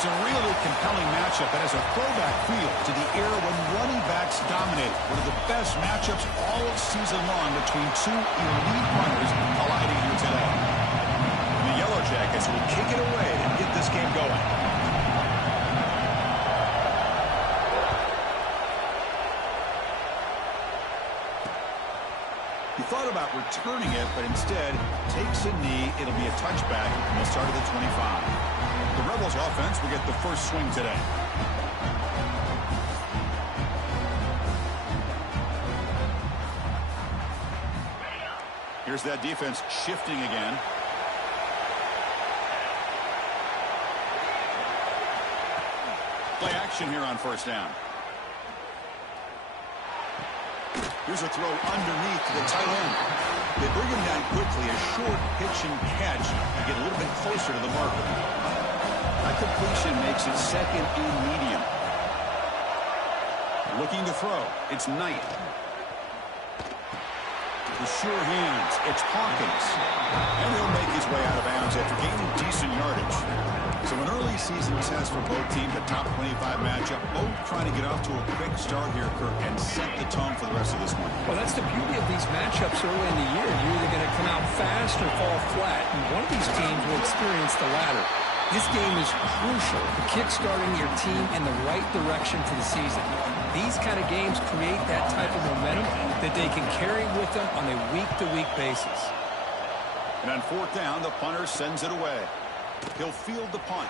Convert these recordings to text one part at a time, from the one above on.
It's a really compelling matchup that has a throwback feel to the era when running backs dominated. One of the best matchups all season long between two elite runners colliding here today. The Yellow Jackets will kick it away to get this game going. He thought about returning it, but instead takes a knee. It'll be a touchback, and they'll start at the 25. The Rebels offense will get the first swing today. Here's that defense shifting again. Play action here on first down. Here's a throw underneath to the tight end. They bring him down quickly, a short pitch and catch to get a little bit closer to the marker. That completion makes it second and medium. Looking to throw. It's Knight. With sure hands, it's Hawkins. And he'll make his way out of bounds after gaining decent yardage. So an early season test for both teams, a top 25 matchup. Both trying to get off to a quick start here, Kirk, and set the tone for the rest of this one. Well, that's the beauty of these matchups early in the year. You're either going to come out fast or fall flat, and one of these teams will experience the latter. This game is crucial for kickstarting your team in the right direction for the season. These kind of games create that type of momentum that they can carry with them on a week-to-week basis. And on fourth down, the punter sends it away. He'll field the punt.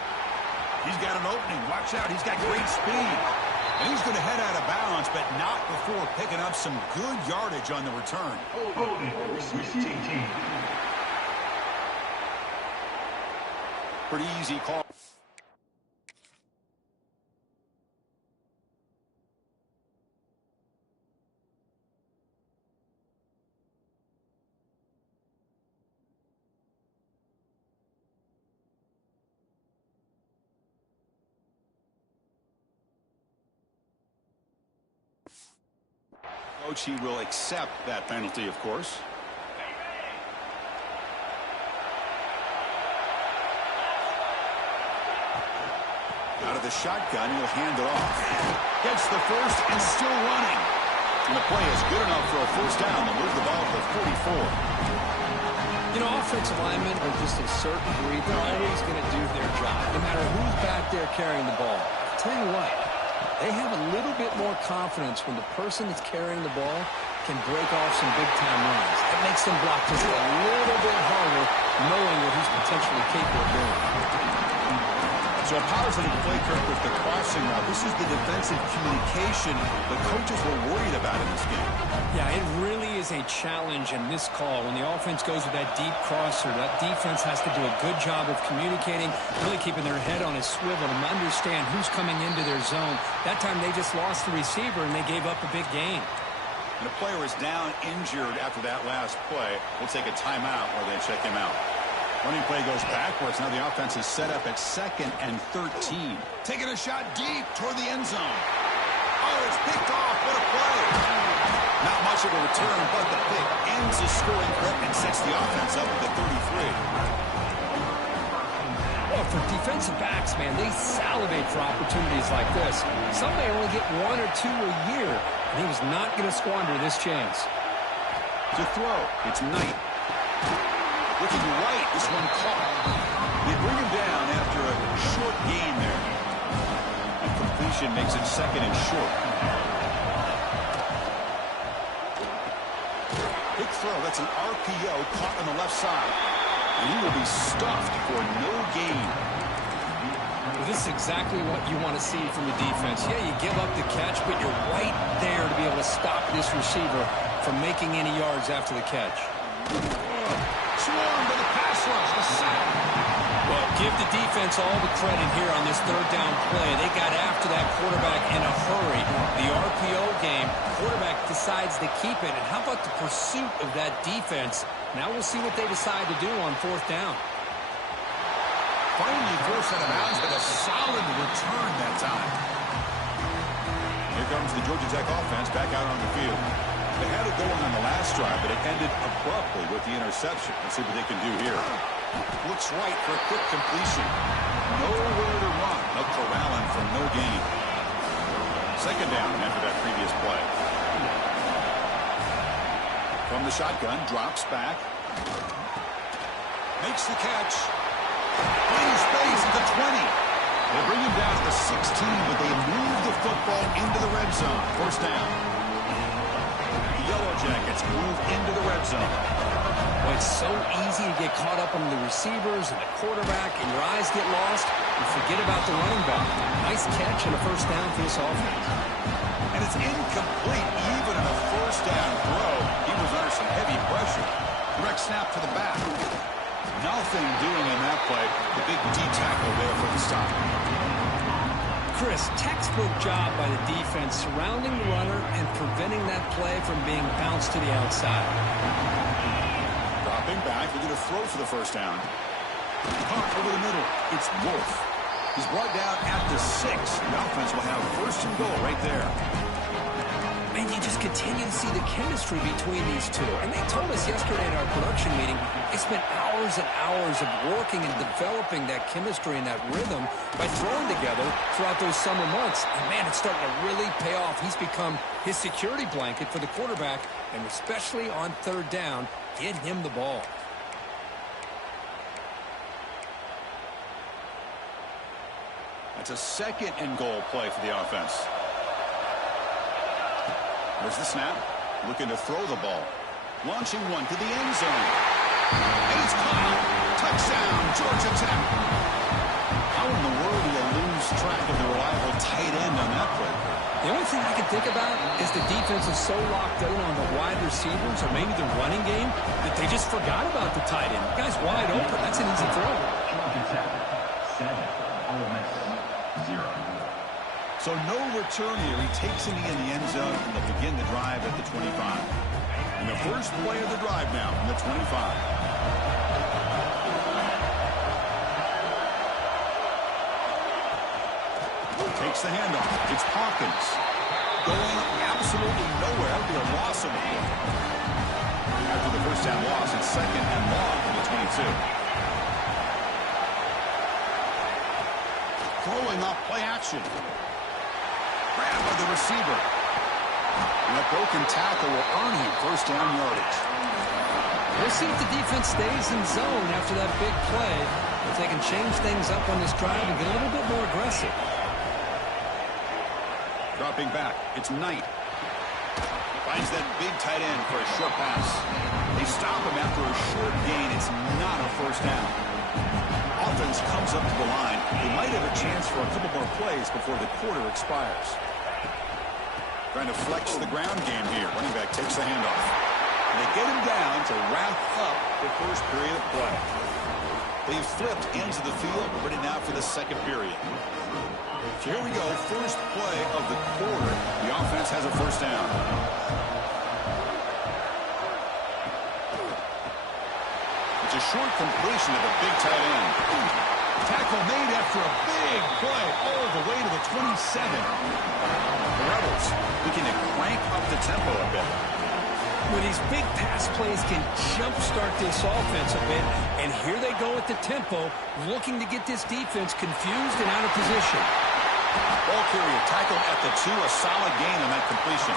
He's got an opening. Watch out. He's got great speed. And he's going to head out of bounds, but not before picking up some good yardage on the return. Pretty easy call. Coach, he will accept that penalty, of course. Out of the shotgun, he'll hand it off. Gets the first and still running. And the play is good enough for a first down to move the ball to 44. You know, offensive linemen are just a certain breed. They're always going to do their job, no matter who's back there carrying the ball. I'll tell you what, they have a little bit more confidence when the person that's carrying the ball can break off some big-time runs. That makes them block just a little bit harder, knowing what he's potentially capable of doing. So a positive play, Kirk, with the crossing route. This is the defensive communication the coaches were worried about in this game. Yeah, it really is a challenge in this call. When the offense goes with that deep crosser, that defense has to do a good job of communicating, really keeping their head on a swivel and understand who's coming into their zone. That time they just lost the receiver and they gave up a big gain. And a player is down injured after that last play. We'll take a timeout while they check him out. Running play goes backwards. Now the offense is set up at 2nd and 13. Taking a shot deep toward the end zone. Oh, it's picked off. What a play. Not much of a return, but the pick ends the scoring threat and sets the offense up at the 33. Well, for defensive backs, man, they salivate for opportunities like this. Some may only get 1 or 2 a year, and he was not going to squander this chance. To throw, it's Knight. Looking right, this one caught. They bring him down after a short gain there. And completion makes it 2nd and short. Big throw, that's an RPO caught on the left side. And he will be stuffed for no gain. Well, this is exactly what you want to see from the defense. Yeah, you give up the catch, but you're right there to be able to stop this receiver from making any yards after the catch. Swarm to the pass rush, the sack. Well, give the defense all the credit here on this 3rd down play. They got after that quarterback in a hurry. The RPO game, quarterback decides to keep it. And how about the pursuit of that defense? Now we'll see what they decide to do on 4th down. Finally forced out of bounds, but a solid return that time. Here comes the Georgia Tech offense back out on the field. They had it going on the last drive, but it ended abruptly with the interception. Let's see what they can do here. Looks right for a quick completion. Nowhere to run. A From the shotgun, drops back. Makes the catch. Plenty of space at the 20. They bring him down to the 16, but they move the football into the red zone. First down. The Yellow Jackets move into the red zone. Well, it's so easy to get caught up on the receivers and the quarterback, and your eyes get lost. You forget about the running back. Nice catch and a first down for this offense. And it's incomplete even in a first down throw. He was under some heavy pressure. Direct snap to the back. Nothing doing in that play. The big D tackle there for the stop. Chris, textbook job by the defense surrounding the runner and preventing that play from being bounced to the outside. Dropping back, we're going to throw for the first down. Pump over the middle. It's Wolf. He's brought down at the 6. The offense will have first and goal right there. And you just continue to see the chemistry between these two. And they told us yesterday in our production meeting, they spent hours and hours of working and developing that chemistry and that rhythm by throwing together throughout those summer months. And, man, it's starting to really pay off. He's become his security blanket for the quarterback, and especially on third down, get him the ball. That's a second and goal play for the offense. There's the snap. Looking to throw the ball. Launching one to the end zone. And it's caught. Touchdown, Georgia Tech. How in the world do you lose track of the reliable tight end on that play? The only thing I can think about is the defense is so locked in on the wide receivers or maybe the running game that they just forgot about the tight end. The guy's wide open. That's an easy throw. Georgia Tech, 7. Ole Miss, 0. So no return here. He takes it in the end zone, and they'll begin the drive at the 25. And the first play of the drive now from the 25. Takes the handoff. It's Hawkins. Going absolutely nowhere. That'll be a loss of a play. After the first down loss, it's second and long from the 22. Throwing off play action. Grabbed by the receiver. And that broken tackle will earn him first down yardage. We'll see if the defense stays in zone after that big play. If they can change things up on this drive and get a little bit more aggressive. Dropping back. It's Knight. Finds that big tight end for a short pass. They stop him after a short gain. It's not a first down. Offense comes up to the line. They might have a chance for a couple more plays before the quarter expires. Trying to flex the ground game here. Running back takes the handoff. And they get him down to wrap up the first period of play. They've flipped into the field. We're ready now for the second period. So here we go. First play of the quarter. The offense has a first down. It's a short completion of a big tight end. Tackle made after a big play all the way to the 27. The Rebels looking to crank up the tempo a bit. When these big pass plays can jumpstart this offense a bit, and here they go at the tempo, looking to get this defense confused and out of position. Ball carrier tackled at the 2, a solid gain on that completion.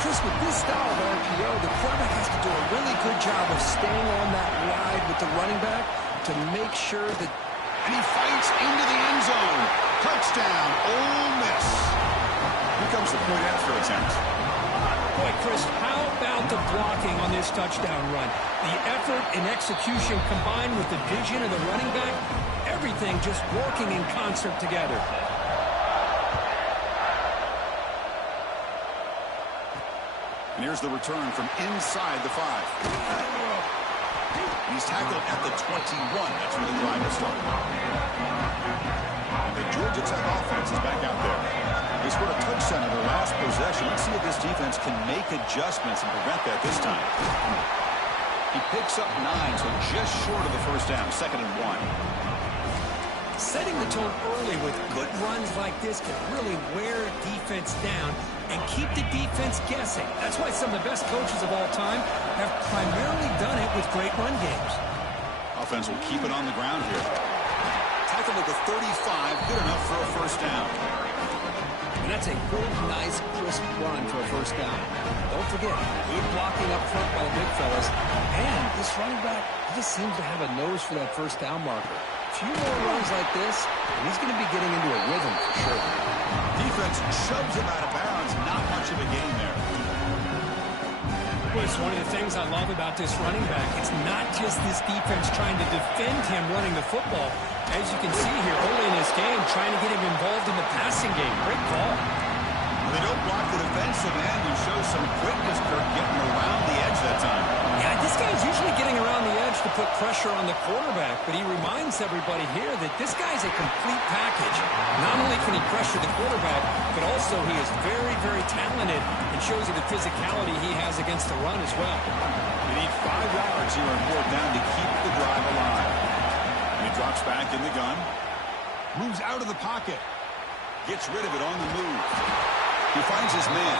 Chris, with this style of RPO, the quarterback has to do a really good job of staying on that ride with the running back to make sure that... And he fights into the end zone. Touchdown, Ole Miss. Here comes the point after attempt. Boy, Chris, how about the blocking on this touchdown run? The effort and execution combined with the vision of the running back, everything just working in concert together. And here's the return from inside the 5. He's tackled at the 21. That's where the drive will start. And the Georgia Tech offense is back out there. They scored a touchdown in their last possession. Let's see if this defense can make adjustments and prevent that this time. He picks up 9, so just short of the first down. Second and 1. Setting the tone early with good runs like this can really wear defense down and keep the defense guessing. That's why some of the best coaches of all time have primarily done it with great run games. Offense will keep it on the ground here. Tackled at the 35, good enough for a first down. And that's a good, nice, crisp run for a first down. Don't forget, good blocking up front by the big fellas. And this running back, he just seems to have a nose for that first down marker. A few more runs like this, and he's going to be getting into a rhythm for sure. Defense shoves him out of bounds. Not much of a gain there. Well, it's one of the things I love about this running back. It's not just this defense trying to defend him running the football. As you can see here, early in this game, trying to get him involved in the passing game. Great call. They don't block the defensive end. He shows some quickness, Kirk, getting around the edge that time. Yeah, this guy's usually getting around the edge to put pressure on the quarterback, but he reminds everybody here that this guy's a complete package. Not only can he pressure the quarterback, but also he is very, very talented and shows you the physicality he has against the run as well. You need 5 yards here on 4th down to keep the drive alive. And he drops back in the gun. Moves out of the pocket. Gets rid of it on the move. He finds his man.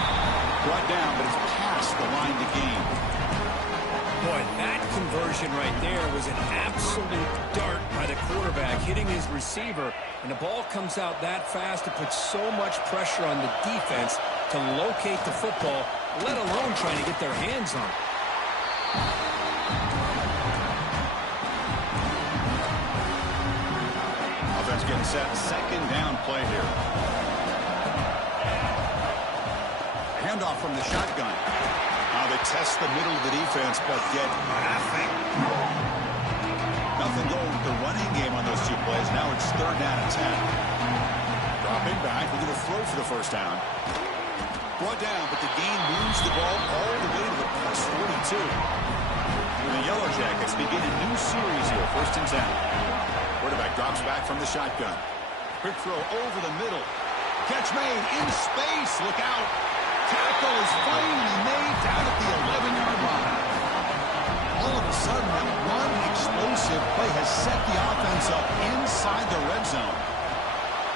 Brought down, but it's past the line to gain. Boy, that conversion right there was an absolute dart by the quarterback, hitting his receiver, and the ball comes out that fast to put so much pressure on the defense to locate the football, let alone trying to get their hands on it. Offense getting set. 2nd down play here. Handoff from the shotgun. Now they test the middle of the defense, but get nothing. Nothing going with the running game on those 2 plays. Now it's 3rd down and 10. Dropping back. We're going to throw for the first down. Brought down, but the gain moves the ball all the way to the plus 42. And the Yellow Jackets begin a new series here. 1st and 10. Quarterback drops back from the shotgun. Quick throw over the middle. Catch made in space. Look out. Tackle is finally made down at the 11-yard line. All of a sudden, that one explosive play has set the offense up inside the red zone.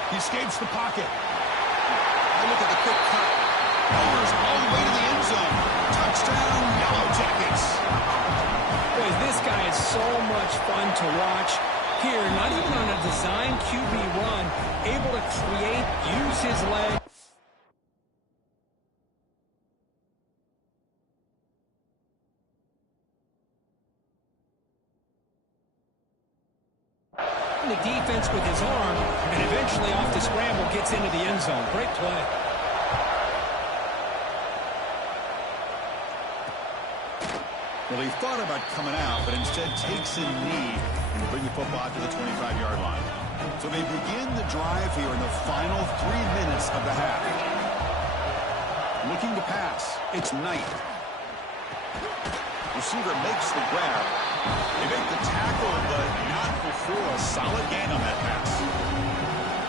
He escapes the pocket. Oh, look at the quick cut. Powers all the way to the end zone. Touchdown, Yellow Jackets. Boy, this guy is so much fun to watch. Here, not even on a design QB run, able to create, use his leg. The defense with his arm, and eventually off the scramble gets into the end zone. Great play. Well, he thought about coming out, but instead takes a knee and bring the football out to the 25-yard line. So they begin the drive here in the final 3 minutes of the half. Looking to pass. It's Knight. Receiver makes the grab. They make the tackle, but not before a solid gain on that pass.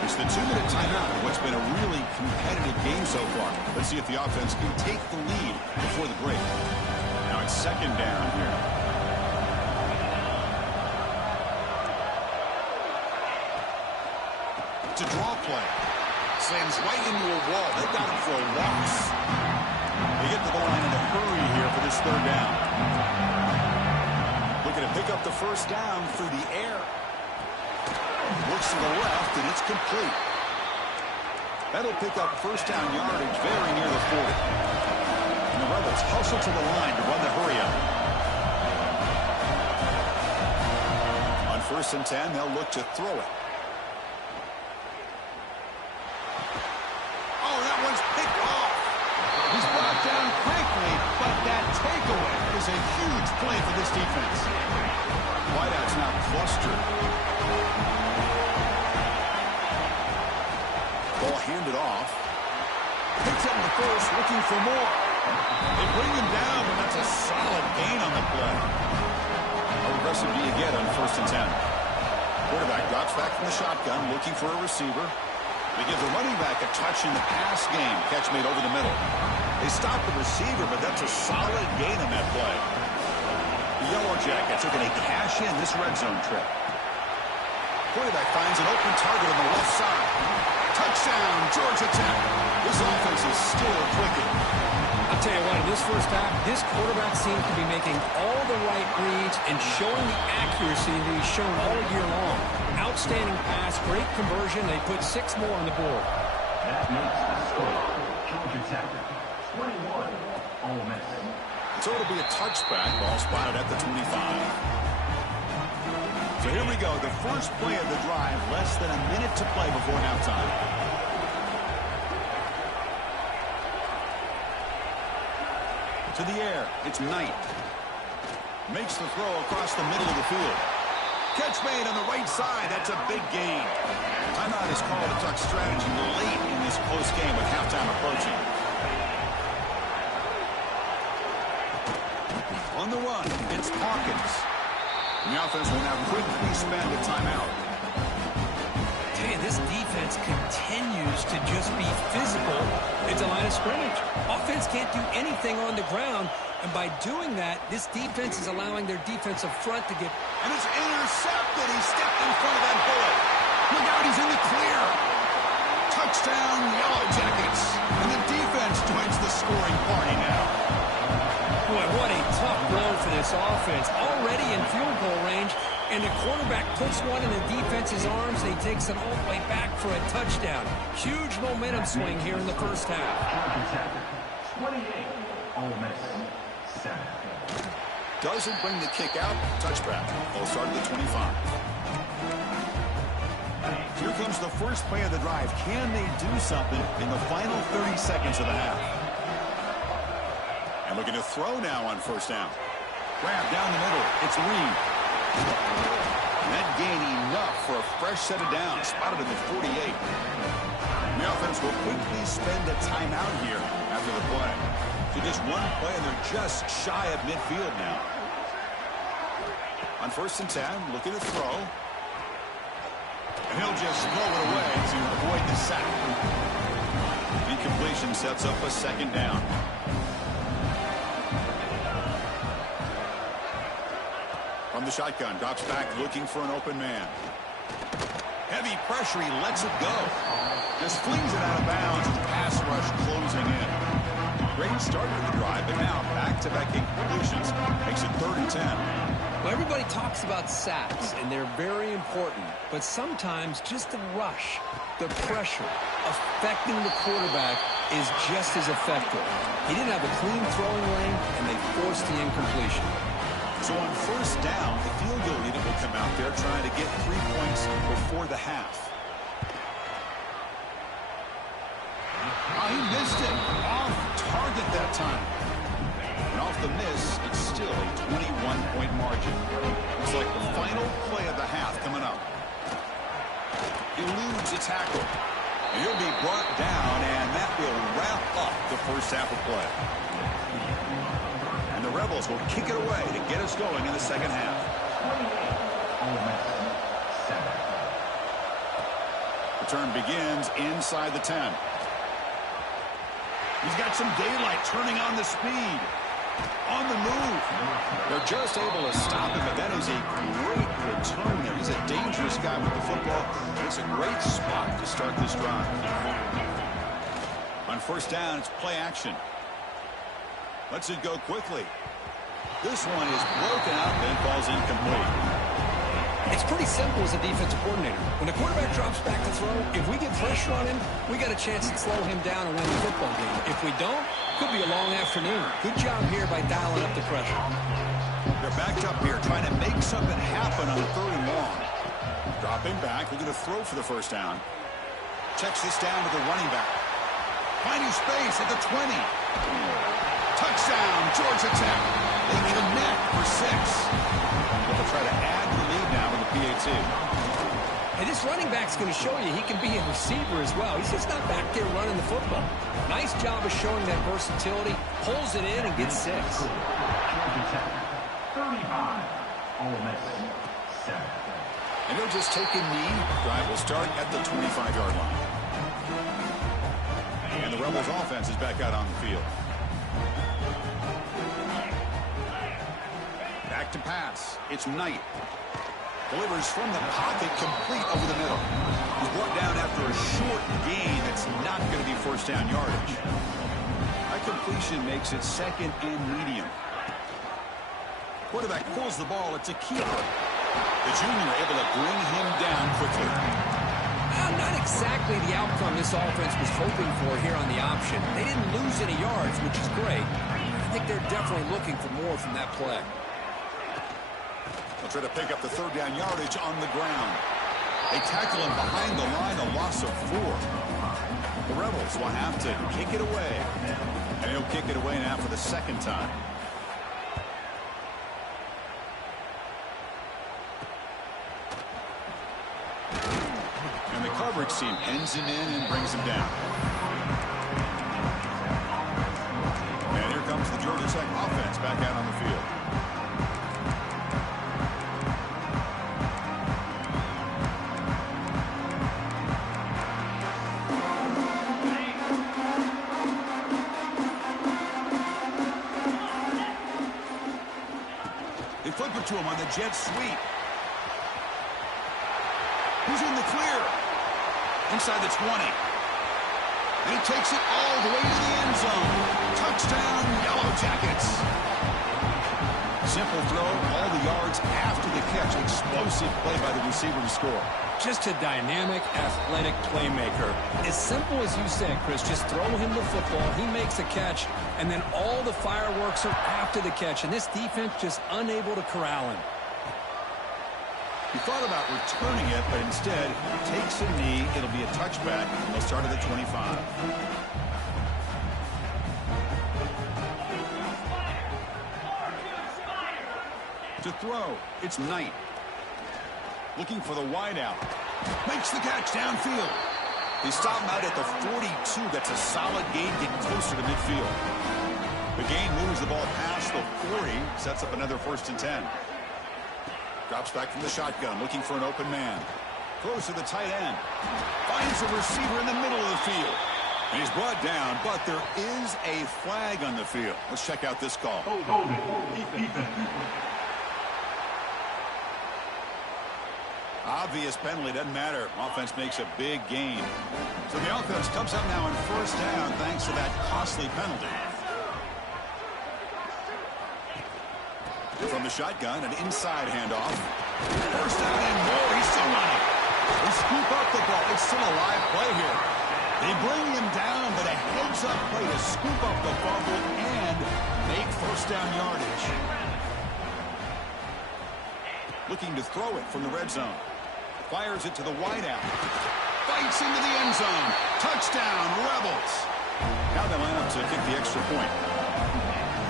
It's the 2-minute timeout in what's been a really competitive game so far. Let's see if the offense can take the lead before the break. Now it's 2nd down here. It's a draw play. Slams right into a wall. They've got him for a loss. They get to the line in a hurry here for this 3rd down. Looking to pick up the first down through the air. Looks to the left, and it's complete. That'll pick up first down yardage very near the 40. And the Rebels hustle to the line to run the hurry-up. On 1st and 10, they'll look to throw it. Oh, that one's picked off. He's brought down quickly, but that takeaway is a huge play for this defense. Wideout's now clustered. Ball handed off. Picks up the first, looking for more. They bring him down, but that's a solid gain on the play. How aggressive do you get on 1st and 10? Quarterback drops back from the shotgun, looking for a receiver. They give the running back a touch in the pass game. Catch made over the middle. They stop the receiver, but that's a solid gain on that play. The Yellow Jackets are going to cash in this red zone trip. Quarterback finds an open target on the left side. Touchdown, Georgia Tech. This offense is still clicking. I'll tell you what, in this first half, this quarterback seems to be making all the right reads and showing the accuracy that he's shown all year long. Outstanding pass, great conversion. They put 6 more on the board. That makes the score, Georgia Tech, 21, Ole Miss. So it'll be a touchback. Ball spotted at the 25. So here we go. The first play of the drive. Less than a minute to play before halftime. To the air. It's Knight. Makes the throw across the middle of the field. Catch made on the right side. That's a big gain. Timeout is called to talk strategy late in this close game with halftime approaching. On the run, it's Hawkins. The offense will now quickly spend a timeout. Hey, this defense continues to just be physical at the line of scrimmage. Offense can't do anything on the ground, and by doing that, this defense is allowing their defensive front to get... And it's intercepted. He stepped in front of that bullet. Look out, he's in the clear. Touchdown, Yellow Jackets. And the defense joins the scoring party now. Boy, what a tough blow for this offense. Already in field goal range, and the quarterback puts one in the defense's arms, and he takes it all the way back for a touchdown. Huge momentum swing here in the first half. Georgia Tech, 28, Ole Miss, 7. Doesn't bring the kick out. Touchback. They'll start at the 25. Here comes the first play of the drive. Can they do something in the final 30 seconds of the half? And looking to throw now on first down. Grab down the middle. It's Reed. And that gain enough for a fresh set of downs. Spotted at the 48. And the offense will quickly spend a timeout here after the play. So just one play, and they're just shy of midfield now. On 1st and 10, looking to throw. And he'll just throw it away to avoid the sack. Incompletion sets up a second down. From the shotgun, drops back looking for an open man. Heavy pressure, he lets it go. Just flings it out of bounds as pass rush closing in. Great start to the drive, but now back-to-back incompletions makes it 3rd and 10. Well, everybody talks about sacks, and they're very important. But sometimes just the rush, the pressure, affecting the quarterback is just as effective. He didn't have a clean throwing lane, and they forced the incompletion. So on first down, the field goal unit will come out there trying to get 3 points before the half. Oh, he missed it. Off target that time. And off the miss, it's still a 21-point margin. Looks like the final play of the half coming up. Eludes a tackle. And he'll be brought down, and that will wrap up the first half of play. And the Rebels will kick it away to get us going in the second half. Return begins inside the 10. He's got some daylight, turning on the speed. On the move. They're just able to stop him, but that is a great return there. He's a dangerous guy with the football. It's a great spot to start this drive. On first down, it's play action. Lets it go quickly. This one is broken up and falls incomplete. It's pretty simple as a defensive coordinator. When the quarterback drops back to throw, if we get pressure on him, we got a chance to slow him down and win the football game. If we don't, could be a long afternoon. Good job here by dialing up the pressure. They're backed up here trying to make something happen on 3rd and long. Dropping back, looking to throw for the first down. Checks this down to the running back. Finding space at the 20. Touchdown, Georgia Tech. They connect for 6. They'll try to add to the lead now in the PAT. And this running back's going to show you he can be a receiver as well. He's just not back there running the football. Nice job of showing that versatility. Pulls it in and gets 6. 35, Ole Miss, 7. And he'll just take a knee. Drive will start at the 25-yard line. And the Rebels offense is back out on the field. Back to pass. It's Knight. Delivers from the pocket, complete over the middle. He's brought down after a short gain that's not going to be first down yardage. That completion makes it 2nd and medium. Quarterback pulls the ball. It's a keeper. The junior able to bring him down quickly. Not exactly the outcome this offense was hoping for here on the option. They didn't lose any yards, which is great. I think they're definitely looking for more from that play. They'll try to pick up the third down yardage on the ground. They tackle him behind the line, a loss of 4. The Rebels will have to kick it away. And he'll kick it away now for the second time. And the coverage team pins him in and brings him down. And here comes the Georgia Tech offense back out on the field. Flip it to him on the jet sweep. He's in the clear. Inside the 20. And he takes it all the way to the end zone. Touchdown, Yellow Jackets. Simple throw, all the yards after the catch. Explosive play by the receiver to score. Just a dynamic, athletic playmaker. As simple as you said, Chris, just throw him the football, he makes a catch, and then all the fireworks are after the catch, and this defense just unable to corral him. He thought about returning it, but instead takes a knee. It'll be a touchback. They'll start at the 25. To throw, it's Knight. Looking for the wideout. Makes the catch downfield. They stop him out at the 42. That's a solid gain, getting closer to midfield. The gain moves the ball past the 40. Sets up another 1st and 10. Drops back from the shotgun, looking for an open man. Throws to the tight end. Finds a receiver in the middle of the field. And he's brought down, but there is a flag on the field. Let's check out this call. Obvious penalty, doesn't matter. Offense makes a big gain. So the offense comes up now in 1st down thanks to that costly penalty. From the shotgun, an inside handoff. 1st down and more. He's still running. They scoop up the ball. It's still a live play here. They bring him down, but a heads-up play to scoop up the fumble and make 1st down yardage. Looking to throw it from the red zone. Fires it to the wideout. Fights into the end zone. Touchdown, Rebels. Now they line up to kick the extra point.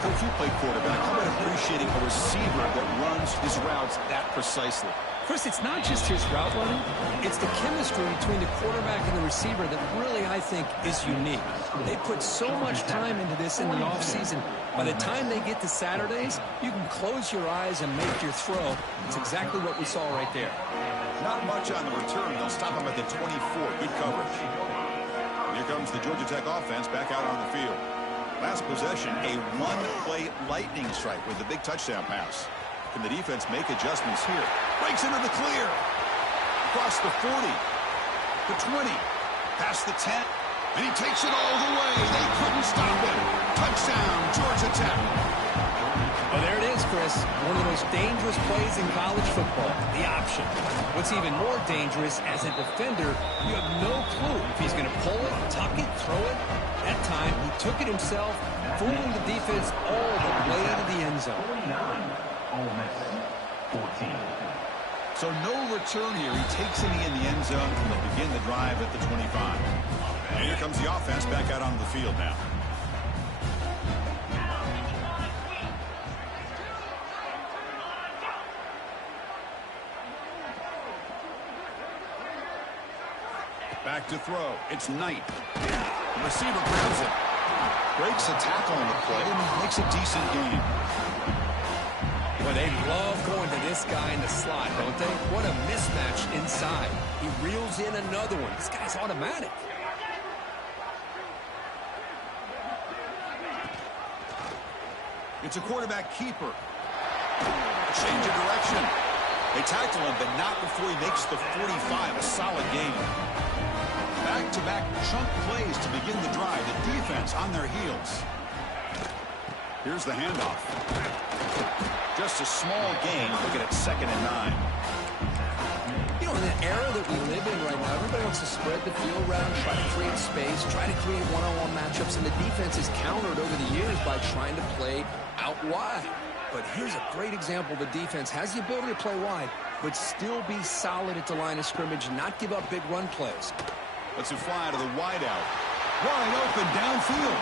Coach, you play quarterback. How about appreciating a receiver that runs his routes that precisely? Chris, it's not just his route running. It's the chemistry between the quarterback and the receiver that really, I think, is unique. They put so much time into this in the offseason. By the time they get to Saturdays, you can close your eyes and make your throw. It's exactly what we saw right there. Not much on the return. They'll stop him at the 24. Good coverage. Here comes the Georgia Tech offense back out on the field. Last possession, a one-play lightning strike with the big touchdown pass. Can the defense make adjustments here? Breaks into the clear. Across the 40. The 20. Past the 10. And he takes it all the way. They couldn't stop him. Touchdown, Georgia Tech. Well, there it is, Chris. One of the most dangerous plays in college football, the option. What's even more dangerous, as a defender, you have no clue if he's going to pull it, tuck it, throw it. That time, he took it himself, fooling the defense all the way to the end zone. 49, Ole Miss 14. So no return here. He takes it in the end zone, and they'll begin the drive at the 25. And here comes the offense back out onto the field now. Back to throw. It's Knight. The receiver grabs it. Breaks a tackle on the play and makes a decent gain. Well, they love going to this guy in the slot, don't they? What a mismatch inside. He reels in another one. This guy's automatic. It's a quarterback keeper. Change of direction. They tackle him, but not before he makes the 45. A solid gain. Back-to-back chunk plays to begin the drive. The defense on their heels. Here's the handoff. Just a small gain. Look at it, 2nd and 9. You know, in the era that we live in right now, everybody wants wants to spread the field around, try to create space, try to create one-on-one matchups, and the defense has countered over the years by trying to play out wide. But here's a great example. The defense has the ability to play wide, but still be solid at the line of scrimmage, not give up big run plays. Let's fly to the wide out. Wide open downfield.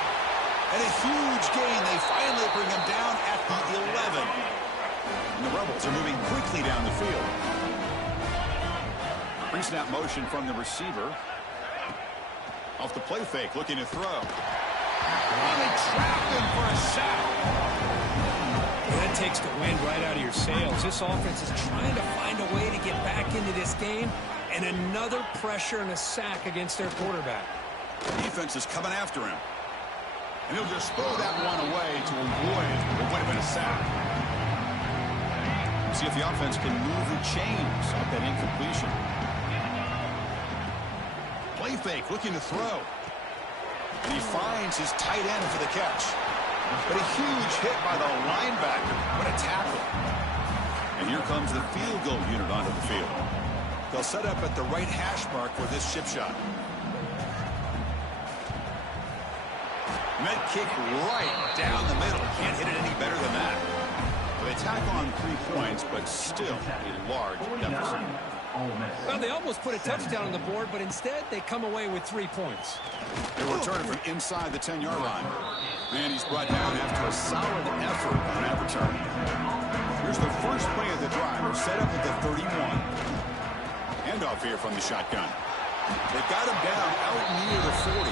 And a huge gain. They finally bring him down at the 11. And the Rebels are moving quickly down the field. Pre-snap motion from the receiver. Off the play fake, looking to throw. And they trap him for a sack. That takes the wind right out of your sails. This offense is trying to find a way to get back into this game, and another pressure and a sack against their quarterback. The defense is coming after him. And he'll just throw that one away to avoid what would have been a sack. See if the offense can move the chains off that incompletion. Play fake, looking to throw. And he finds his tight end for the catch. But a huge hit by the linebacker. What a tackle. And here comes the field goal unit onto the field. They'll set up at the right hash mark for this chip shot. And that kick right down the middle. Can't hit it any better than that. They tack on 3 points, but still a large deficit. Well, they almost put a touchdown on the board, but instead they come away with 3 points. They're returning from inside the 10-yard line. And he's brought down after a solid effort on that return. Here's the first play of the drive. They're set up at the 31. Handoff here from the shotgun. They've got him down out near the 40.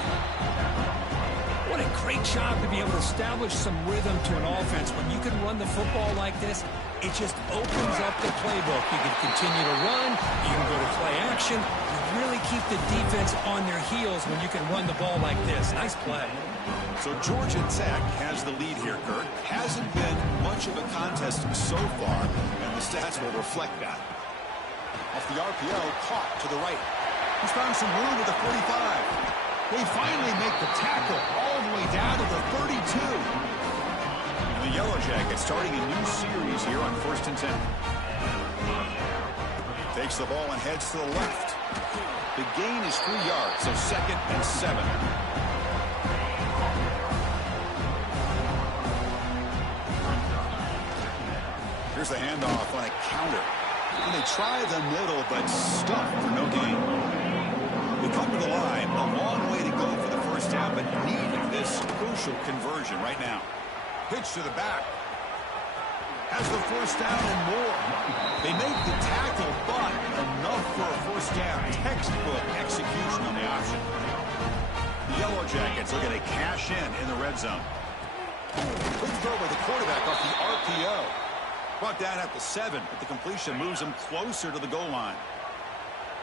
What a great job to be able to establish some rhythm to an offense. When you can run the football like this, it just opens up the playbook. You can continue to run. You can go to play action. You really keep the defense on their heels when you can run the ball like this. Nice play. So Georgia Tech has the lead here, Kurt. Hasn't been much of a contest so far, and the stats will reflect that. Off the RPO, caught to the right. He's found some room with the 45. They finally make the tackle all the way down to the 32. And the Yellow Jackets starting a new series here on 1st and 10. Takes the ball and heads to the left. The gain is 3 yards, so 2nd and 7. Here's the handoff on a counter. And they try the middle, but stuck for no gain. They come to the line, a long way to go for the first down, but need this crucial conversion right now. Pitch to the back. Has the first down and more. They make the tackle, but enough for a first down. Textbook execution on the option. The Yellow Jackets looking to cash in the red zone. Quick throw by the quarterback off the RPO. Brought down at the 7, but the completion moves him closer to the goal line.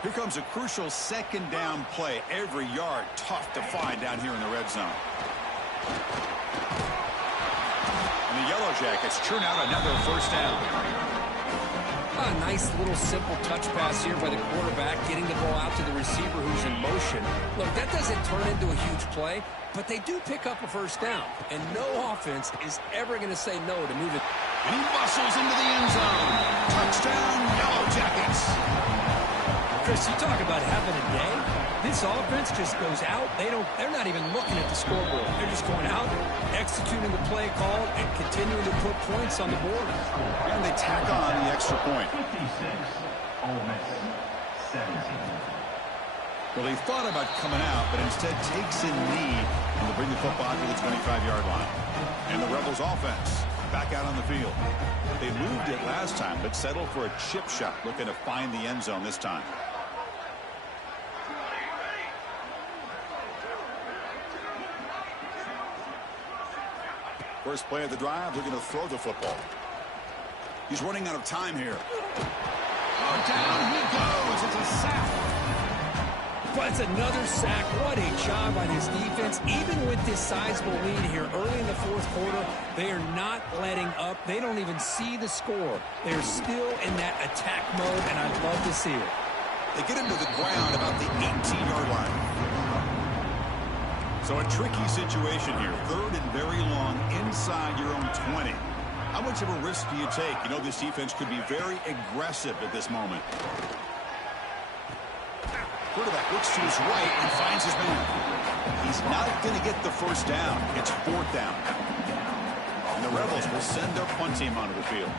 Here comes a crucial 2nd down play. Every yard tough to find down here in the red zone. And the Yellow Jackets churn out another first down. A nice little simple touch pass here by the quarterback, getting the ball out to the receiver who's in motion. Look, that doesn't turn into a huge play, but they do pick up a first down. And no offense is ever going to say no to move it. And he bustles into the end zone. Touchdown, Yellow Jackets. Chris, you talk about having a day. This offense just goes out. They're not even looking at the scoreboard. They're just going out, executing the play call, and continuing to put points on the board. And they tack on the extra point. 56, Ole Miss 17. Well, they thought about coming out, but instead takes a knee and will bring the football to the 25-yard line. And the Rebels offense back out on the field. They moved it last time, but settled for a chip shot, looking to find the end zone this time. First play of the drive, looking to throw the football. He's running out of time here. Oh, down he goes. It's a sack. But it's another sack. What a job by this defense. Even with this sizable lead here early in the 4th quarter, they are not letting up. They don't even see the score. They're still in that attack mode, and I'd love to see it. They get him to the ground about the 18-yard line. So a tricky situation here. 3rd and very long inside your own 20. How much of a risk do you take? You know, this defense could be very aggressive at this moment. Quarterback looks to his right and finds his man. He's not going to get the first down. It's 4th down. And the Rebels will send their punt team onto the field.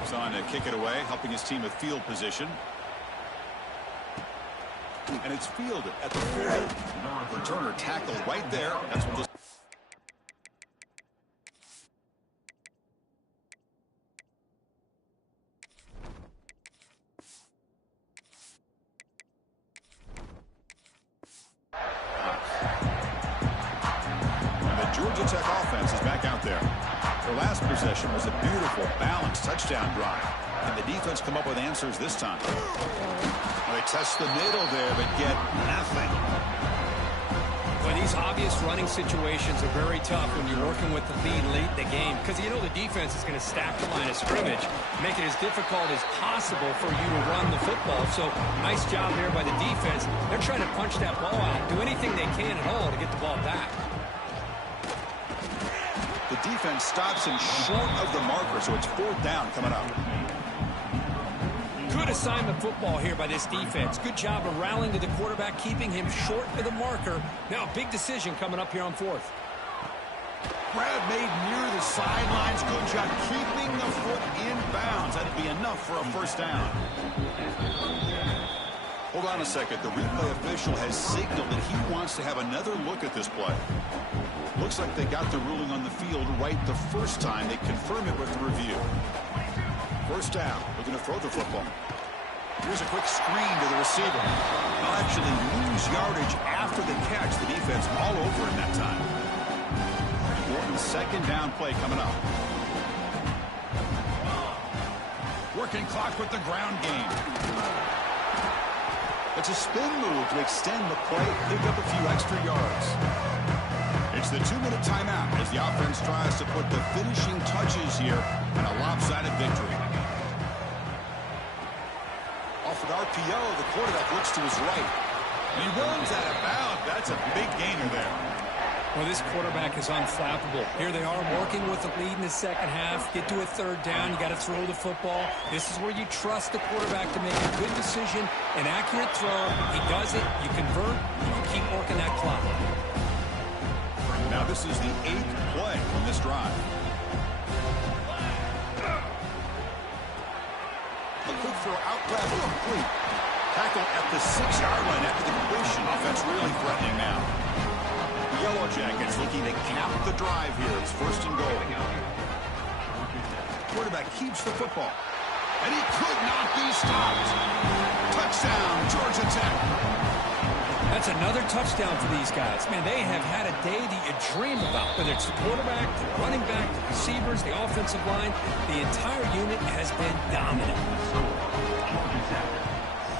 He's on to kick it away, helping his team with field position. And it's fielded at the 40. Returner tackled right there. That's what this. And the Georgia Tech offense is back out there. Their last possession was a beautiful, balanced touchdown drive. And the defense come up with answers this time. They test the middle there, but get nothing. Well, these obvious running situations are very tough when you're working with the lead late in the game, because you know the defense is going to stack the line of scrimmage, make it as difficult as possible for you to run the football. So nice job there by the defense. They're trying to punch that ball out, do anything they can at all to get the ball back. The defense stops him short of the marker, so it's 4th down coming up. Good assignment football here by this defense. Good job of rallying to the quarterback, keeping him short of the marker. Now a big decision coming up here on 4th. Grab made near the sidelines. Good job keeping the foot in bounds. That'd be enough for a first down. Hold on a second. The replay official has signaled that he wants to have another look at this play. Looks like they got the ruling on the field right the first time. They confirm it with the review. First down, looking to throw the football. Here's a quick screen to the receiver. They'll actually lose yardage after the catch. The defense all over him that time. Morton's 2nd down play coming up. Working clock with the ground game. It's a spin move to extend the play, pick up a few extra yards. It's the 2-minute timeout as the offense tries to put the finishing touches here on a lopsided victory. Off an RPO, the quarterback looks to his right. He runs out of bounds. That's a big gainer there. Well, this quarterback is unflappable. Here they are working with the lead in the second half. Get to a 3rd down. You got to throw the football. This is where you trust the quarterback to make a good decision, an accurate throw. He does it. You convert. You keep working that clock. Now this is the 8th play on this drive. A quick throw out left, complete. Tackle at the 6-yard line after the completion. Offense really threatening now. The Yellow Jackets looking to cap the drive here. It's 1st and goal. Quarterback keeps the football. And he could not be stopped. Touchdown, Georgia Tech. That's another touchdown for these guys. Man, they have had a day that you dream about. Whether it's the quarterback, the running back, the receivers, the offensive line, the entire unit has been dominant.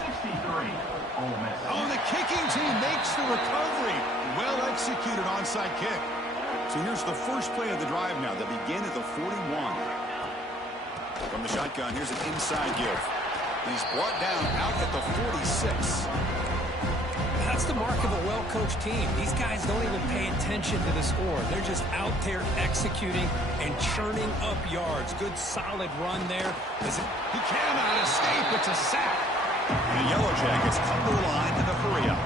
63, Ole Miss. Oh, the kicking team makes the recovery. Well executed onside kick. So here's the first play of the drive now. They begin at the 41. From the shotgun, here's an inside give. He's brought down out at the 46. That's the mark of a well-coached team. These guys don't even pay attention to the score. They're just out there executing and churning up yards. Good, solid run there. He cannot escape. It's a sack. And the Yellow Jackets come to the line in a hurry-up.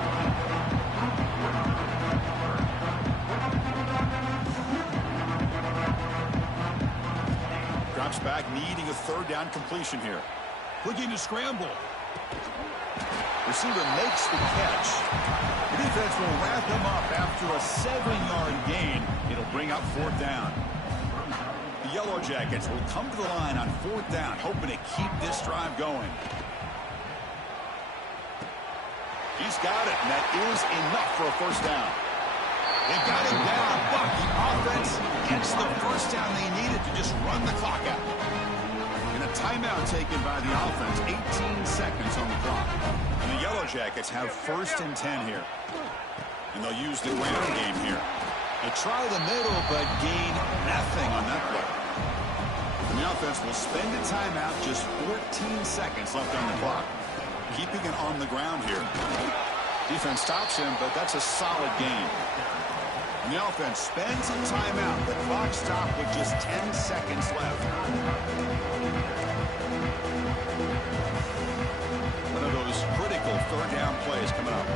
Drops back, needing a 3rd down completion here. Looking to scramble. Receiver makes the catch. The defense will wrap him up after a 7-yard gain. It'll bring up 4th down. The Yellow Jackets will come to the line on 4th down, hoping to keep this drive going. He's got it, and that is enough for a first down. They got him down, but the offense gets the first down they needed to just run the clock out. And a timeout taken by the offense, 18 seconds on the clock. And the Yellow Jackets have 1st and 10 here. And they'll use the ground game here. They try the middle, but gain nothing on that play. And the offense will spend a timeout, just 14 seconds left on the clock. Keeping it on the ground here. Defense stops him, but that's a solid gain. And the offense spends a timeout. The clock stopped with just 10 seconds left. One of those critical 3rd down plays coming up.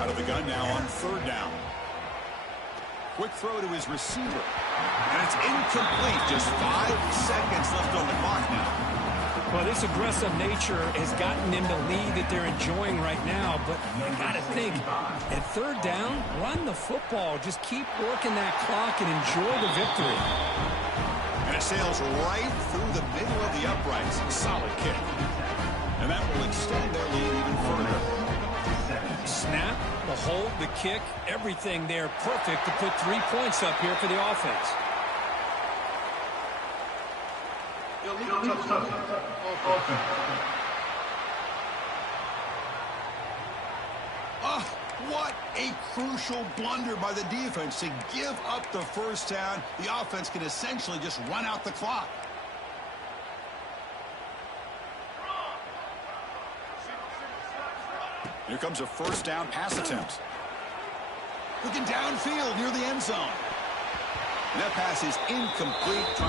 Out of the gun now on third down. Quick throw to his receiver. And it's incomplete. Just 5 seconds left on the clock now. Well, this aggressive nature has gotten them the lead that they're enjoying right now. But you got to think, at third down, run the football. Just keep working that clock and enjoy the victory. And it sails right through the middle of the uprights. Solid kick. And that will extend their lead even further. Snap, the hold, the kick, everything there perfect to put 3 points up here for the offense. Oh, what a crucial blunder by the defense to give up the first down. The offense can essentially just run out the clock. Here comes a first down pass attempt. Looking downfield near the end zone. And that pass is incomplete.